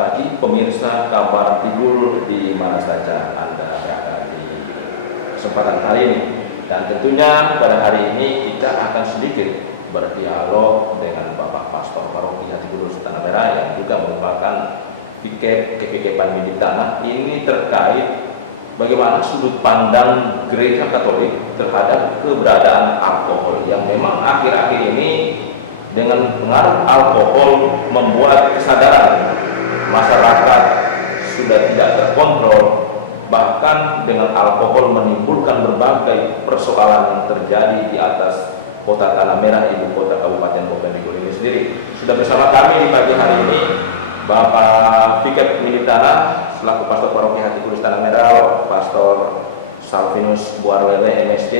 pagi pemirsa Kabar Tidur di mana saja Anda berada di kesempatan kali ini. Dan tentunya pada hari ini kita akan sedikit berdialog dengan Bapak Pastor Paroki Hati Kudus Tanah Merah yang juga merupakan KPK Pemilik Tanah. Ini terkait bagaimana sudut pandang Gereja Katolik terhadap keberadaan alkohol yang memang akhir-akhir ini dengan pengaruh alkohol membuat kesadaran masyarakat sudah tidak terkontrol, bahkan dengan alkohol menimbulkan berbagai persoalan yang terjadi di atas kota Tanah Merah, ibu kota Kabupaten Bovendigul ini sendiri. Sudah bersama kami di pagi hari ini Bapak Piket Pemilik Tanah selaku Pastor Paroki Hati Kudus Tanah Merah, Pastor Salvinus Buarwele MSc.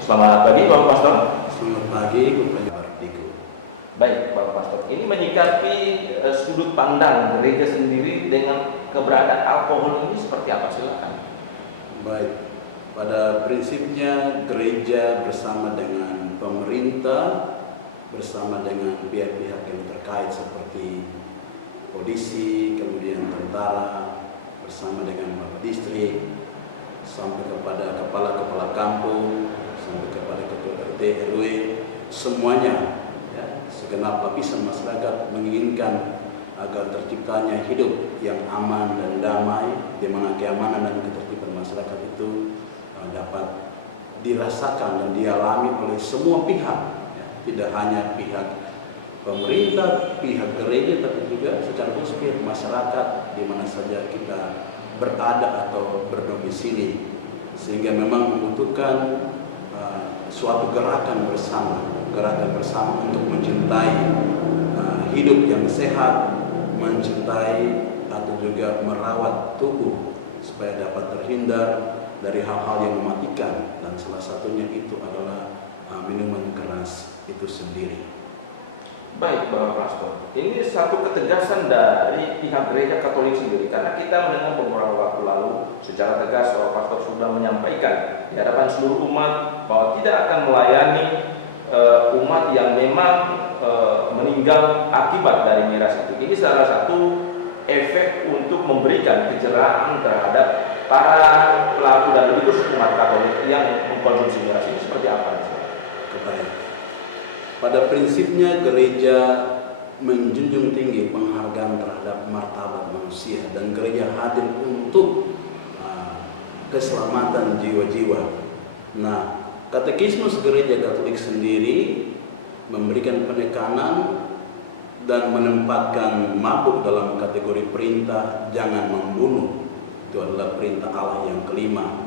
Selamat pagi Bapak Pastor. Selamat pagi Bapak Bardiku. Baik Bapak Pastor, ini menyikapi sudut pandang gereja sendiri dengan keberadaan alkohol ini seperti apa? Silakan. Baik, pada prinsipnya gereja bersama dengan pemerintah, bersama dengan pihak-pihak yang terkait seperti polisi, kemudian tentara, bersama dengan Bapak Distrik, sampai kepada kepala-kepala kampung, sampai kepada ketua RT RW, semuanya segenap lapisan masyarakat menginginkan agar terciptanya hidup yang aman dan damai, di mana keamanan dan ketertiban masyarakat itu dapat dirasakan dan dialami oleh semua pihak, tidak hanya pihak pemerintah, pihak gereja, tapi juga secara khusus pihak masyarakat di mana saja kita berada atau berdomisili, sehingga memang membutuhkan suatu gerakan bersama untuk mencintai hidup yang sehat, mencintai atau juga merawat tubuh supaya dapat terhindar dari hal-hal yang mematikan, dan salah satunya itu adalah minuman keras itu sendiri. Baik Bapak Pastor, ini satu ketegasan dari pihak gereja Katolik sendiri, karena kita mendengar beberapa waktu lalu secara tegas Bapak Pastor sudah menyampaikan di hadapan seluruh umat bahwa tidak akan melayani umat yang memang meninggal akibat dari miras itu. Ini salah satu efek untuk memberikan kejerahan terhadap para pelaku dan lebih khusus umat Katolik yang mengkonsumsi miras ini. Seperti apa? Baik. Pada prinsipnya gereja menjunjung tinggi penghargaan terhadap martabat manusia, dan gereja hadir untuk keselamatan jiwa-jiwa. Nah, katekismus gereja Katolik sendiri memberikan penekanan dan menempatkan mabuk dalam kategori perintah jangan membunuh. Itu adalah perintah Allah yang kelima.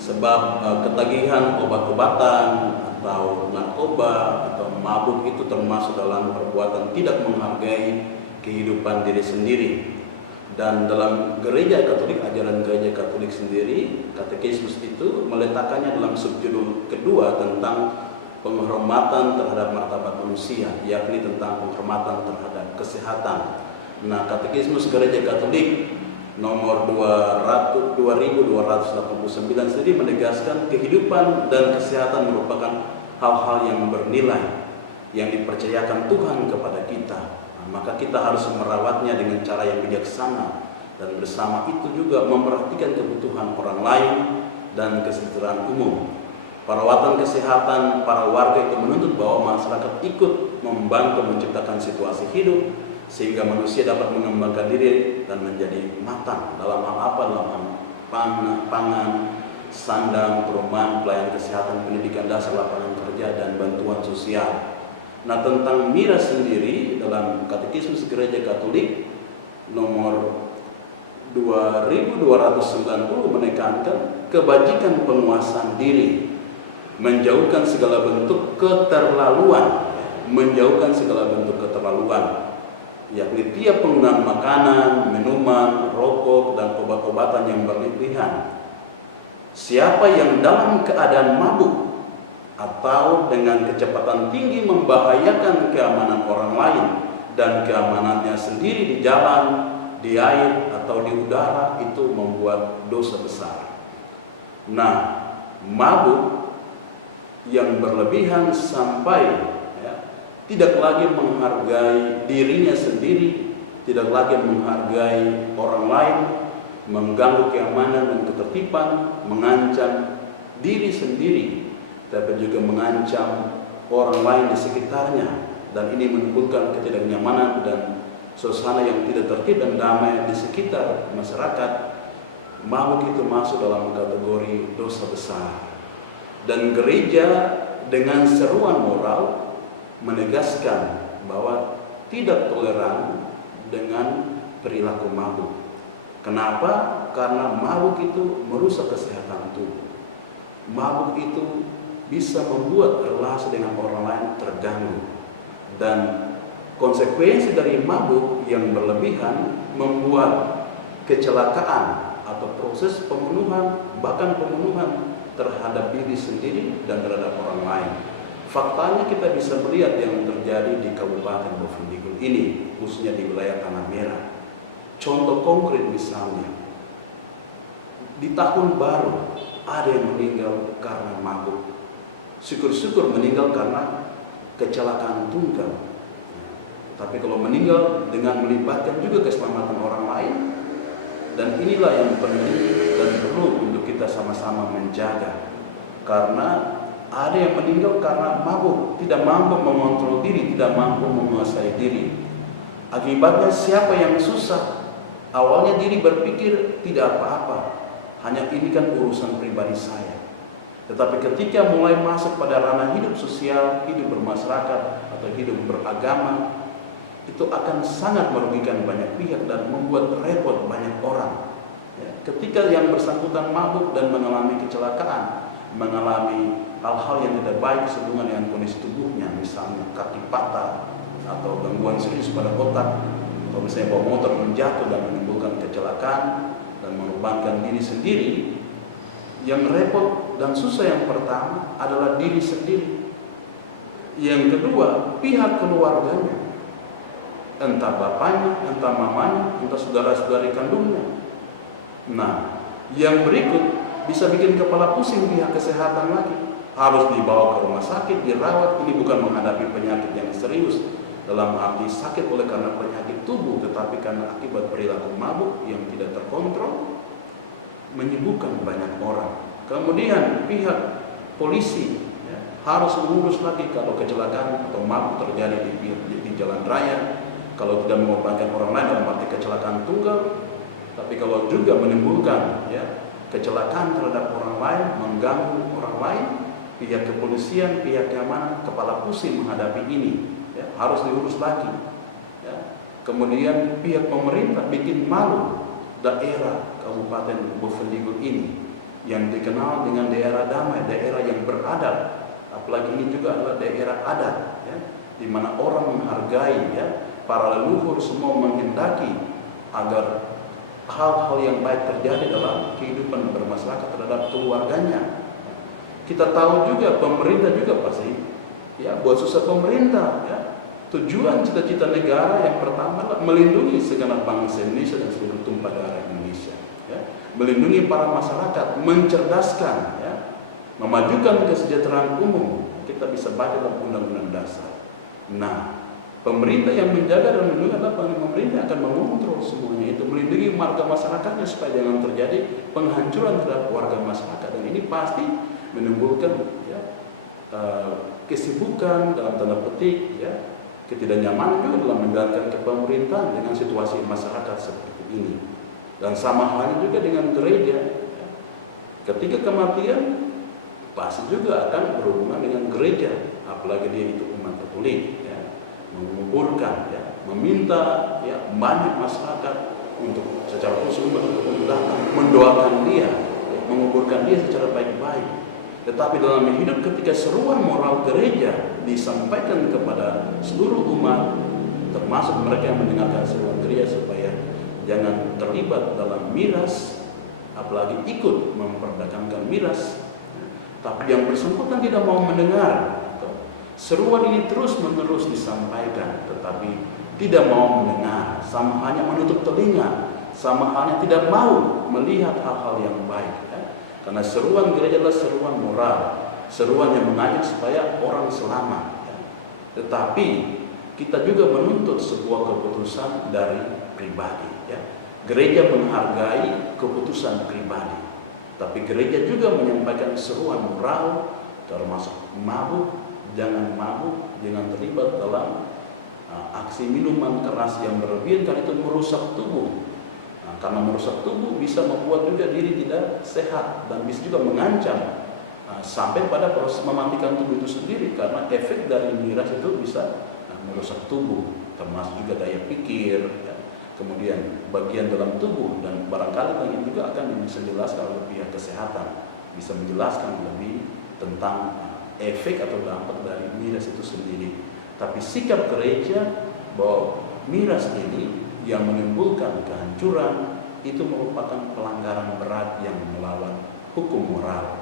Sebab ketagihan obat-obatan atau narkoba atau mabuk itu termasuk dalam perbuatan tidak menghargai kehidupan diri sendiri. Dan dalam gereja Katolik, ajaran gereja Katolik sendiri, katekismus itu meletakkannya dalam subjudul kedua tentang penghormatan terhadap martabat manusia, yakni tentang penghormatan terhadap kesehatan. Nah, katekismus gereja Katolik nomor 2289 sendiri menegaskan kehidupan dan kesehatan merupakan hal-hal yang bernilai yang dipercayakan Tuhan kepada kita. Maka kita harus merawatnya dengan cara yang bijaksana, dan bersama itu juga memperhatikan kebutuhan orang lain dan kesejahteraan umum. Perawatan kesehatan para warga itu menuntut bahwa masyarakat ikut membantu menciptakan situasi hidup sehingga manusia dapat mengembangkan diri dan menjadi matang dalam hal apa? Dalam hal pangan, sandang, perumahan, pelayanan kesehatan, pendidikan dasar, lapangan kerja, dan bantuan sosial. Nah, tentang miras sendiri dalam katekismus gereja Katolik nomor 2290 menekankan kebajikan penguasaan diri, menjauhkan segala bentuk keterlaluan, yakni tiap penggunaan makanan, minuman, rokok, dan obat-obatan yang berlebihan. Siapa yang dalam keadaan mabuk atau dengan kecepatan tinggi membahayakan keamanan orang lain dan keamanannya sendiri di jalan, di air, atau di udara, itu membuat dosa besar. Nah, mabuk yang berlebihan sampai tidak lagi menghargai dirinya sendiri tidak lagi menghargai orang lain, mengganggu keamanan dan ketertiban, mengancam diri sendiri, tapi juga mengancam orang lain di sekitarnya, dan ini menimbulkan ketidaknyamanan dan suasana yang tidak tertib dan damai di sekitar masyarakat. Mabuk itu masuk dalam kategori dosa besar, dan gereja dengan seruan moral menegaskan bahwa tidak toleran dengan perilaku mabuk. Kenapa? Karena mabuk itu merusak kesehatan tubuh. Mabuk itu bisa membuat relasi dengan orang lain terganggu, dan konsekuensi dari mabuk yang berlebihan membuat kecelakaan atau proses pembunuhan, bahkan pembunuhan terhadap diri sendiri dan terhadap orang lain. Faktanya kita bisa melihat yang terjadi di Kabupaten Bovendigul ini, khususnya di wilayah Tanah Merah. Contoh konkret misalnya, di tahun baru ada yang meninggal karena mabuk. Syukur-syukur meninggal karena kecelakaan tunggal. Tapi kalau meninggal dengan melibatkan juga keselamatan orang lain, dan inilah yang penting dan perlu untuk kita sama-sama menjaga. Karena ada yang meninggal karena mabuk, tidak mampu mengontrol diri, tidak mampu menguasai diri. Akibatnya siapa yang susah? Awalnya diri berpikir tidak apa-apa, hanya ini kan urusan pribadi saya. Tetapi ketika mulai masuk pada ranah hidup sosial, hidup bermasyarakat, atau hidup beragama, itu akan sangat merugikan banyak pihak dan membuat repot banyak orang. Ya, ketika yang bersangkutan mabuk dan mengalami kecelakaan, mengalami hal-hal yang tidak baik sehubungan dengan kondisi tubuhnya, misalnya kaki patah atau gangguan serius pada otak, atau misalnya bawa motor menjatuh dan menimbulkan kecelakaan dan mengorbankan diri sendiri, yang repot dan susah yang pertama adalah diri sendiri. Yang kedua, pihak keluarganya, entah bapaknya, entah mamanya, entah saudara-saudari kandungnya. Nah, yang berikut bisa bikin kepala pusing pihak kesehatan lagi. Harus dibawa ke rumah sakit, dirawat. Ini bukan menghadapi penyakit yang serius dalam arti sakit oleh karena penyakit tubuh, tetapi karena akibat perilaku mabuk yang tidak terkontrol, menyibukkan banyak orang. Kemudian pihak polisi harus mengurus lagi kalau kecelakaan atau mabuk terjadi di jalan raya. Kalau tidak mengorbankan orang lain dalam arti kecelakaan tunggal, tapi kalau juga menimbulkan kecelakaan terhadap orang lain, mengganggu orang lain, pihak kepolisian, pihak keamanan, kepala pusing menghadapi ini, harus diurus lagi. Kemudian pihak pemerintah bikin malu daerah Kabupaten Bovendigul ini yang dikenal dengan daerah damai, daerah yang beradab, apalagi ini juga adalah daerah adat, di mana orang menghargai, para leluhur semua menghendaki agar hal-hal yang baik terjadi dalam kehidupan bermasyarakat terhadap keluarganya. Kita tahu juga pemerintah juga pasti buat susah pemerintah. Tujuan cita-cita negara yang pertama adalah melindungi segenap bangsa Indonesia dan seluruh tumpah darah Indonesia. Melindungi para masyarakat, mencerdaskan, memajukan kesejahteraan umum. Kita bisa baca dalam Undang-Undang Dasar. Nah, pemerintah yang menjaga dan melindungi adalah pemerintah akan mengontrol semuanya itu, melindungi warga masyarakatnya supaya jangan terjadi penghancuran terhadap warga masyarakat, dan ini pasti menimbulkan kesibukan dalam tanda petik, ketidaknyamanan juga dalam menjalankan kepemerintahan dengan situasi masyarakat seperti ini. Dan sama halnya juga dengan gereja. Ketika kematian pasti juga akan berhubungan dengan gereja, apalagi dia itu umat Katolik, menguburkan, meminta banyak masyarakat untuk secara khusus untuk datang mendoakan dia, menguburkan dia secara baik-baik. Tetapi dalam hidup ketika seruan moral gereja disampaikan kepada seluruh umat, termasuk mereka yang mendengarkan seruan gereja, supaya jangan terlibat dalam miras, apalagi ikut memperdagangkan miras. Tapi yang bersangkutan tidak mau mendengar. Seruan ini terus-menerus disampaikan, tetapi tidak mau mendengar, sama hanya menutup telinga, sama halnya tidak mau melihat hal-hal yang baik. Karena seruan gereja adalah seruan moral, seruan yang mengajak supaya orang selamat. Tetapi kita juga menuntut sebuah keputusan dari pribadi. Ya. Gereja menghargai keputusan pribadi, tapi gereja juga menyampaikan seruan moral, termasuk mabuk, jangan terlibat dalam aksi minuman keras yang berlebihan, karena itu merusak tubuh. Karena merusak tubuh bisa membuat juga diri tidak sehat dan bisa juga mengancam sampai pada proses mematikan tubuh itu sendiri, karena efek dari miras itu bisa merusak tubuh, termasuk juga daya pikir, ya. Kemudian bagian dalam tubuh, dan barangkali ini juga akan bisa dijelaskan oleh pihak kesehatan, bisa menjelaskan lebih tentang efek atau dampak dari miras itu sendiri. Tapi sikap gereja bahwa miras ini yang menimbulkan kehancuran itu merupakan pelanggaran berat yang melawan hukum moral.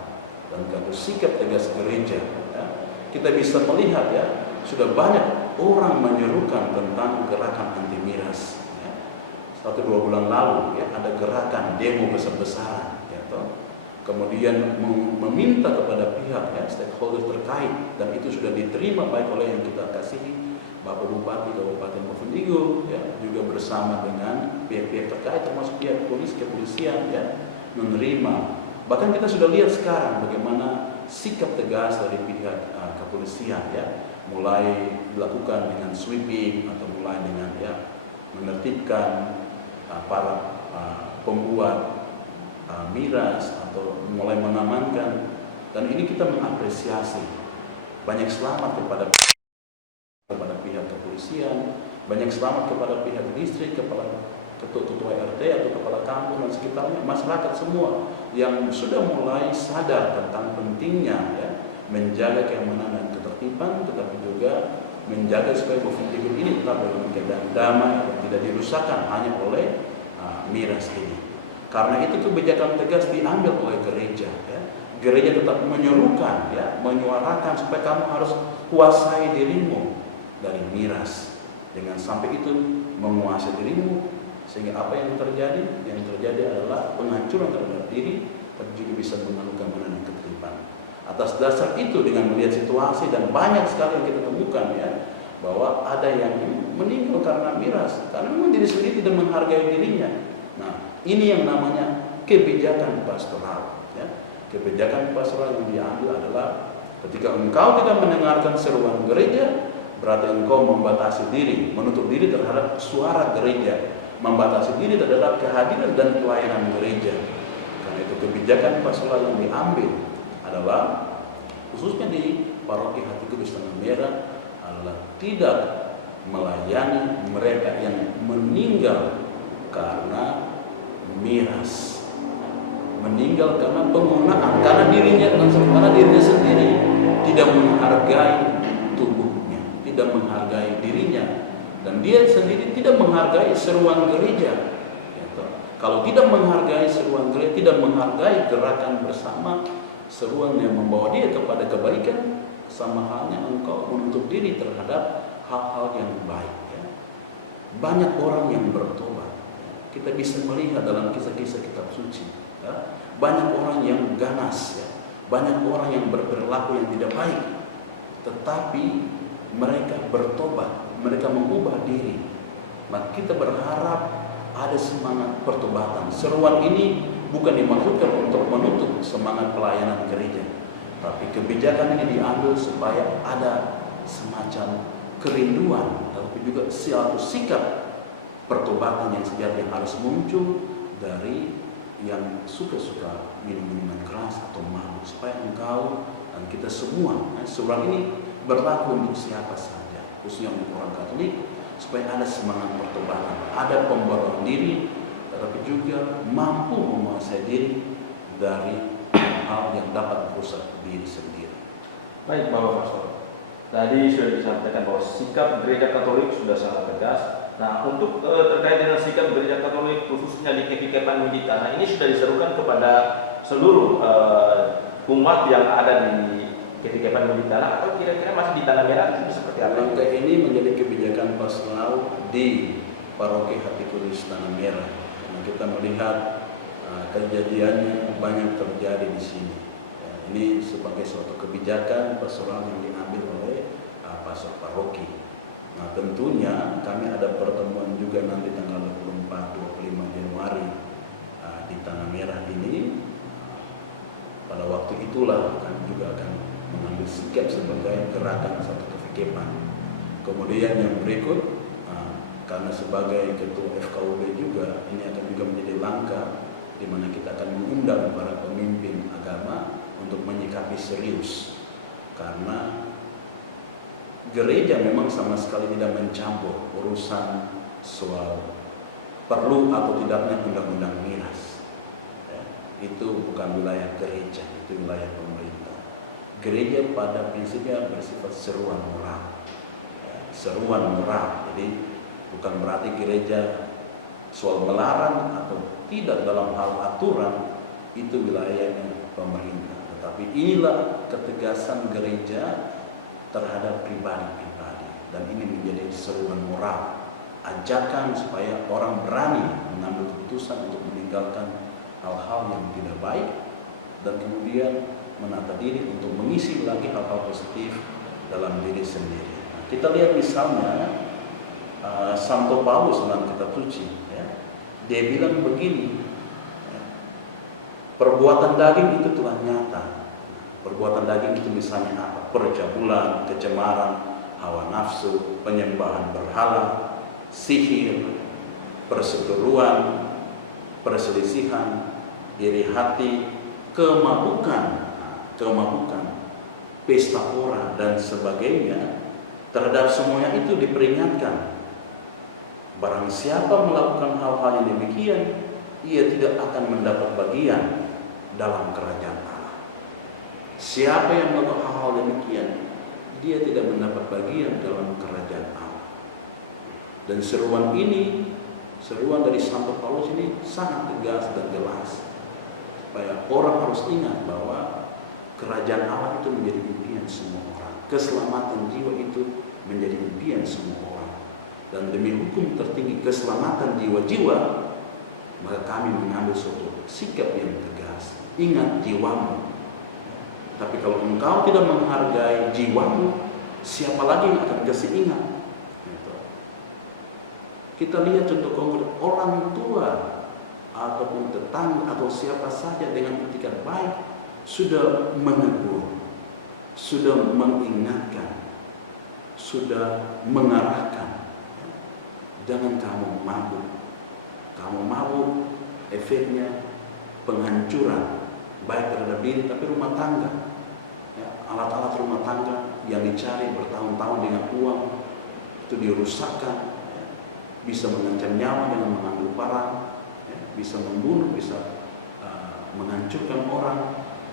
Dan kalau sikap tegas gereja, ya, kita bisa melihat ya, sudah banyak orang menyerukan tentang gerakan anti miras. Ya. 1-2 bulan lalu ya, ada gerakan demo besar-besaran, ya, kemudian meminta kepada pihak ya, stakeholder terkait, dan itu sudah diterima baik oleh yang kita kasihi Bapak Bupati Kabupaten Bovendigul, ya, juga bersama dengan pihak-pihak terkait termasuk pihak kepolisian ya, menerima. Bahkan kita sudah lihat sekarang bagaimana sikap tegas dari pihak kepolisian ya, mulai dilakukan dengan sweeping atau mulai dengan ya menertibkan para pembuat miras atau mulai mengamankan, dan ini kita mengapresiasi. Banyak selamat kepada pihak kepolisian, banyak selamat kepada pihak distrik, kepada ketua RT atau kepala kampung dan sekitarnya, masyarakat semua yang sudah mulai sadar tentang pentingnya ya, menjaga keamanan dan ketertiban, tetapi juga menjaga supaya Bovendigul ini tetap dalam keadaan damai dan tidak dirusakkan hanya oleh miras ini. Karena itu kebijakan tegas diambil oleh gereja. Ya. Gereja tetap menyerukan, ya, menyuarakan supaya kamu harus kuasai dirimu dari miras. Dengan sampai itu menguasai dirimu, sehingga apa yang terjadi? Yang terjadi adalah penghancuran terhadap diri, tapi juga bisa mengaruhi keamanan dan ketertiban. Atas dasar itu, dengan melihat situasi dan banyak sekali yang kita temukan ya, bahwa ada yang meninggal karena miras, karena memang diri sendiri tidak menghargai dirinya. Nah, ini yang namanya kebijakan pastoral. Ya. Kebijakan pastoral yang diambil adalah ketika engkau tidak mendengarkan seruan gereja, berarti engkau membatasi diri, menutup diri terhadap suara gereja, membatasi diri terhadap kehadiran dan pelayanan gereja. Karena itu kebijakan pastoral yang diambil adalah khususnya di Paroki Hati Kudus Tanah Merah adalah tidak melayani mereka yang meninggal karena miras, meninggal karena penggunaan, karena dirinya sendiri tidak menghargai tubuhnya, tidak menghargai dirinya, dan dia sendiri tidak menghargai seruan gereja. Kalau tidak menghargai seruan gereja, tidak menghargai gerakan bersama, seruan yang membawa dia kepada kebaikan, sama halnya engkau menutup diri terhadap hal-hal yang baik. Ya. Banyak orang yang bertobat. Ya. Kita bisa melihat dalam kisah-kisah kitab suci. Ya. Banyak orang yang ganas. Ya. Banyak orang yang berperilaku yang tidak baik. Tetapi mereka bertobat, mereka mengubah diri. Maka kita berharap ada semangat pertobatan. Seruan ini bukan dimaksudkan untuk menutup semangat pelayanan gereja, tapi kebijakan ini diambil supaya ada semacam kerinduan, tapi juga suatu sikap pertobatan yang sejati yang harus muncul dari yang suka-suka minum-minuman keras atau mabuk, supaya engkau dan kita semua, seruan ini berlaku untuk siapa saja, khususnya untuk orang Katolik, supaya ada semangat pertobatan, ada pemberontakan diri, tetapi juga mampu menguasai diri dari hal yang dapat merusak diri sendiri. Baik, Bapak Pastor. Tadi sudah disampaikan bahwa sikap Gereja Katolik sudah sangat tegas. Nah, untuk terkait dengan sikap Gereja Katolik khususnya di KPKPAN Widitana, ini sudah diserukan kepada seluruh umat yang ada di KPKPAN Widitana, atau kira-kira masih di Tanah Merah itu seperti apa? Langkah ini menjadi kebijakan pastoral di Paroki Hati Kudus Tanah Merah. Karena kita melihat kejadiannya banyak terjadi di sini. Ya, ini sebagai suatu kebijakan pastoral yang diambil oleh pastor paroki. Nah, tentunya kami ada pertemuan juga nanti tanggal 24-25 Januari di Tanah Merah ini. Pada waktu itulah kami juga akan mengambil sikap sebagai gerakan satu kefikipan. Kemudian yang berikut, karena sebagai ketua FKUB juga, ini akan juga menjadi langkah di mana kita akan mengundang para pemimpin agama untuk menyikapi serius. Karena gereja memang sama sekali tidak mencampur urusan soal perlu atau tidaknya undang-undang miras. Ya, itu bukan wilayah gereja, itu wilayah pemerintah. Gereja pada prinsipnya bersifat seruan moral. Ya, seruan moral. Jadi bukan berarti gereja soal melarang atau tidak dalam hal aturan, itu wilayahnya pemerintah. Tetapi inilah ketegasan gereja terhadap pribadi-pribadi, dan ini menjadi seruan moral, ajakan supaya orang berani mengambil keputusan untuk meninggalkan hal-hal yang tidak baik dan kemudian menata diri untuk mengisi lagi hal-hal positif dalam diri sendiri. Nah, kita lihat misalnya Santo Paulus dalam kitab suci, ya, dia bilang begini, ya, perbuatan daging itu telah nyata. Perbuatan daging itu misalnya apa? Percabulan, kecemaran, hawa nafsu, penyembahan berhala, sihir, perseteruan, perselisihan, iri hati, kemabukan, pesta pora dan sebagainya. Terhadap semuanya itu diperingatkan, barang siapa melakukan hal-hal yang demikian, ia tidak akan mendapat bagian dalam kerajaan Allah. Siapa yang melakukan hal-hal demikian, dia tidak mendapat bagian dalam kerajaan Allah. Dan seruan ini, seruan dari Santo Paulus ini sangat tegas dan jelas, supaya orang harus ingat bahwa kerajaan Allah itu menjadi impian semua orang. Keselamatan jiwa itu menjadi impian semua orang. Dan demi hukum tertinggi keselamatan jiwa-jiwa, maka kami mengambil suatu sikap yang tegas. Ingat jiwamu. Tapi kalau engkau tidak menghargai jiwamu, siapa lagi yang akan kasih ingat? Kita lihat contoh konkret, orang tua ataupun tetangga atau siapa saja dengan etikat baik sudah menegur, sudah mengingatkan, sudah mengarahkan. Jangan kamu mabuk. Kamu mabuk, efeknya penghancuran baik terhadap diri tapi rumah tangga. Ya, alat-alat rumah tangga yang dicari bertahun-tahun dengan uang itu dirusakkan, ya, bisa mengancam nyawa dengan mengambil barang, ya, bisa membunuh, bisa menghancurkan orang.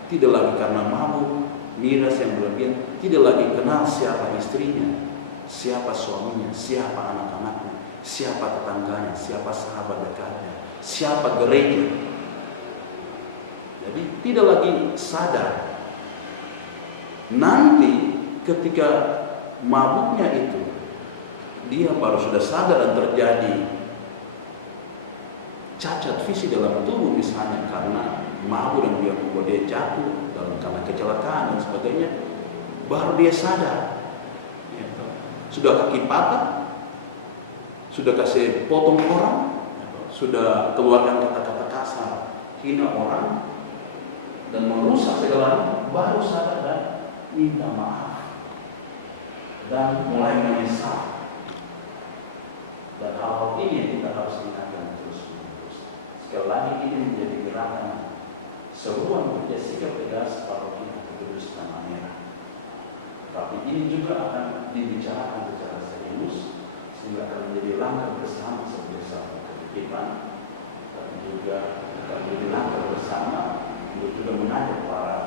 Tidak lagi karena mabuk, miras yang berlebihan, tidak lagi kenal siapa istrinya, siapa suaminya, siapa anak-anaknya, siapa tetangganya, siapa sahabat dekatnya, siapa gereja. Jadi tidak lagi sadar. Nanti ketika mabuknya itu, dia baru sudah sadar dan terjadi cacat fisik dalam tubuh misalnya karena mabuk dan dia membuat dia jatuh dalam karena kecelakaan dan sebagainya, baru dia sadar. Sudah kaki patah, sudah kasih potong orang, sudah keluarkan kata-kata kasar, hina orang, dan merusak segalanya, baru sadar dan minta maaf dan mulai menyesal. Dan hal ini yang kita harus ingatkan terus-menerus. Sekali lagi ini menjadi gerakan seruan bersikap tegas kalau kita terus Tanah Merah. Tapi ini juga akan dibicarakan secara serius sehingga akan menjadi langkah bersama sebagai satu kehidupan, tapi juga akan menjadi langkah bersama untuk juga mengajak para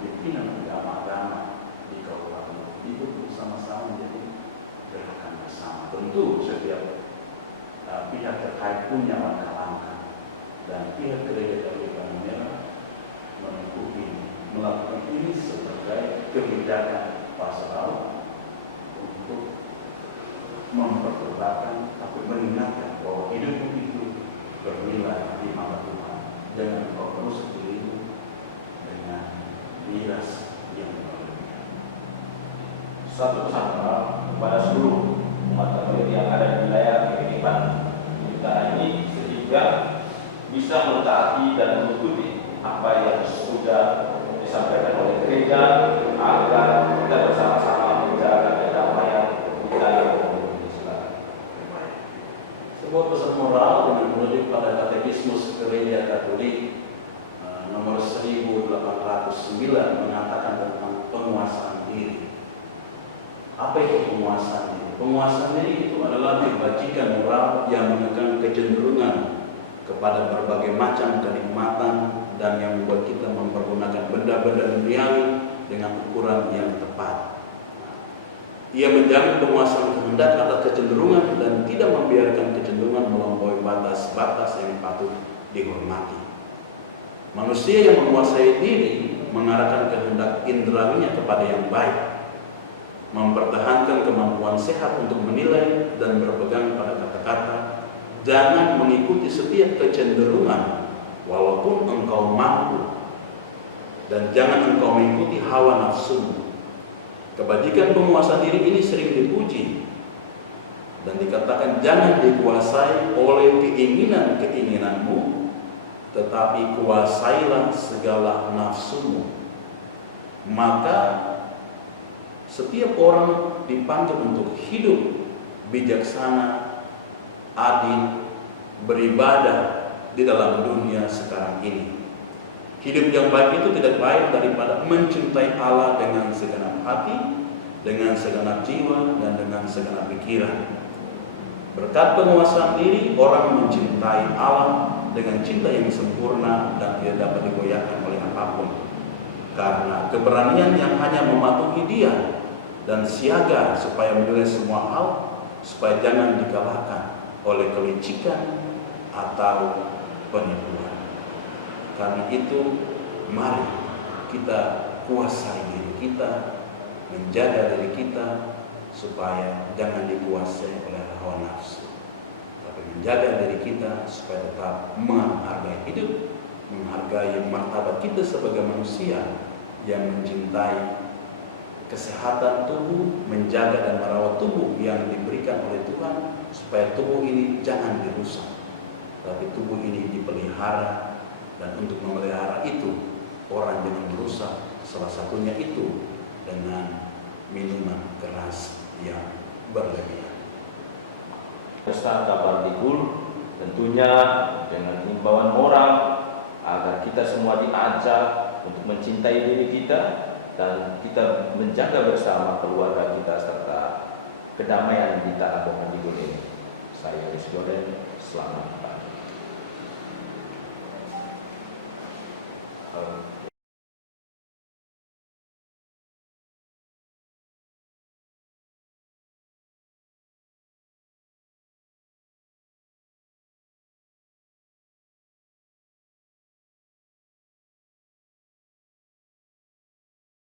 pimpinan agama-agama di Kabupaten itu bersama-sama menjadi gerakan bersama. Tentu setiap pihak terkait punya langkah-langkah dan pihak gereja dari Tanah Merah melakukan ini sebagai kebijakan pastoral untuk mempertebatkan tapi mengingatkan bahwa hidup itu bernilai di mata Tuhan. Jangan kau merusak dirimu dengan miras yang berlebihan. Satu pesan kepada seluruh umat Katolik yang ada di wilayah kehidupan kita ini, sehingga bisa mentaati dan mengikuti apa yang sudah disampaikan oleh gereja agar kita bersama-sama menjaga kedamaian kita yang menurut Islam. Sebuah pesan moral dengan merujuk pada Katekismus Gereja Katolik nomor 1809 mengatakan tentang penguasaan diri. Apa itu penguasaan diri? Penguasaan diri itu adalah kebajikan moral yang menekan kecenderungan kepada berbagai macam kenikmatan dan yang membuat kita mempergunakan benda-benda duniawi dengan ukuran yang tepat. Ia menjamin penguasaan kehendak atas kecenderungan dan tidak membiarkan kecenderungan melampaui batas-batas yang patut dihormati. Manusia yang menguasai diri mengarahkan kehendak indrawinya kepada yang baik, mempertahankan kemampuan sehat untuk menilai dan berpegang pada kata-kata, jangan mengikuti setiap kecenderungan walaupun engkau mampu, dan jangan engkau mengikuti hawa nafsumu. Kebajikan penguasaan diri ini sering dipuji dan dikatakan jangan dikuasai oleh keinginan-keinginanmu, tetapi kuasailah segala nafsumu. Maka setiap orang dipanggil untuk hidup bijaksana, adil, beribadah di dalam dunia sekarang ini. Hidup yang baik itu tidak lain daripada mencintai Allah dengan segenap hati, dengan segenap jiwa, dan dengan segenap pikiran. Berkat penguasaan diri, orang mencintai Allah dengan cinta yang sempurna dan tidak dapat digoyahkan oleh apapun. Karena keberanian yang hanya mematuhi Dia dan siaga supaya menilai semua hal, supaya jangan dikalahkan oleh kelicikan atau penipuan. Karena itu, mari kita kuasai diri kita, menjaga diri kita, supaya jangan dikuasai oleh hawa nafsu. Tapi menjaga diri kita supaya tetap menghargai hidup, menghargai martabat kita sebagai manusia yang mencintai kesehatan tubuh, menjaga dan merawat tubuh yang diberikan oleh Tuhan, supaya tubuh ini jangan dirusak, tapi tubuh ini dipelihara. Dan untuk memelihara itu, orang jangan merusak, salah satunya itu dengan minuman keras yang berlebihan. Pesta kabar Digul tentunya dengan himbauan moral agar kita semua diajak untuk mencintai diri kita dan kita menjaga bersama keluarga kita serta kedamaian di tanah Kabar Digul ini. Saya Rizky Oden, selamat pagi.